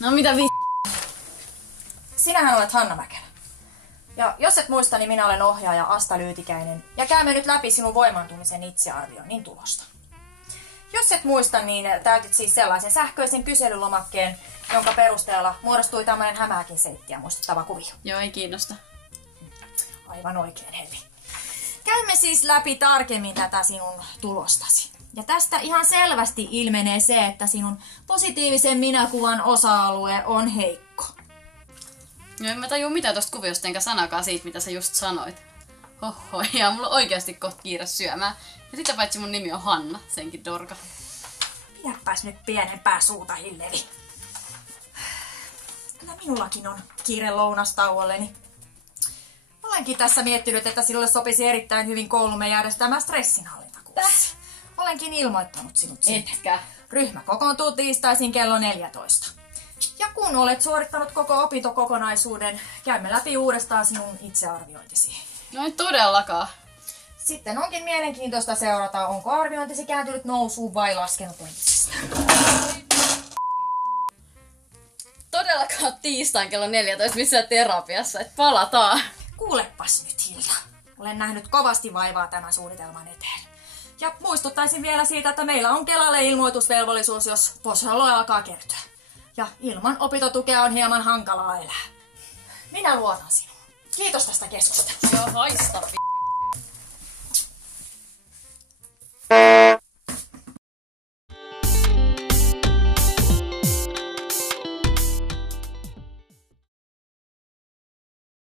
No mitä Sinähän olet Hanna Mäkelä. Ja jos et muista, niin minä olen ohjaaja Asta Lyytikäinen ja käymme nyt läpi sinun voimaantumisen itsearvioinnin tulosta. Jos et muista, niin täytit siis sellaisen sähköisen kyselylomakkeen, jonka perusteella muodostui tämmöinen hämääkin seittiä muistuttava kuvio. Joo, ei kiinnosta. Aivan oikein, Helmi. Käymme siis läpi tarkemmin tätä sinun tulostasi. Ja tästä ihan selvästi ilmenee se, että sinun positiivisen minäkuvan osa-alue on heikko. No en mä tajua mitään tosta kuviosta enkä sanakaan siitä, mitä sä just sanoit. Hoho, ja mulla on oikeasti kohta kiire syömään. Ja sitä paitsi mun nimi on Hanna, senkin dorka. Pidäpäs nyt pienempää suuta, Hillevi. Kyllä minullakin on kiire lounastauolleni. Olenkin tässä miettinyt, että sinulle sopisi erittäin hyvin koulumme järjestämään stressinhallintakurssi. Olenkin ilmoittanut sinut sinne. Etkä. Ryhmä kokoontuu tiistaisin kello 14. Ja kun olet suorittanut koko opintokokonaisuuden, käymme läpi uudestaan sinun itsearviointisi. No ei todellakaan. Sitten onkin mielenkiintoista seurata, onko arviointisi kääntynyt nousuun vai laskenut entisestään. Todellakaan tiistain kello 14 missään terapiassa, et palataan. Kuulepas nyt, Hilda. Olen nähnyt kovasti vaivaa tämän suunnitelman eteen. Ja muistuttaisin vielä siitä, että meillä on Kelalle ilmoitusvelvollisuus, jos poissaoloa alkaa kertyä. Ja ilman opintotukea on hieman hankalaa elää. Minä luotan sinuun. Kiitos tästä keskustelusta. Joo, haista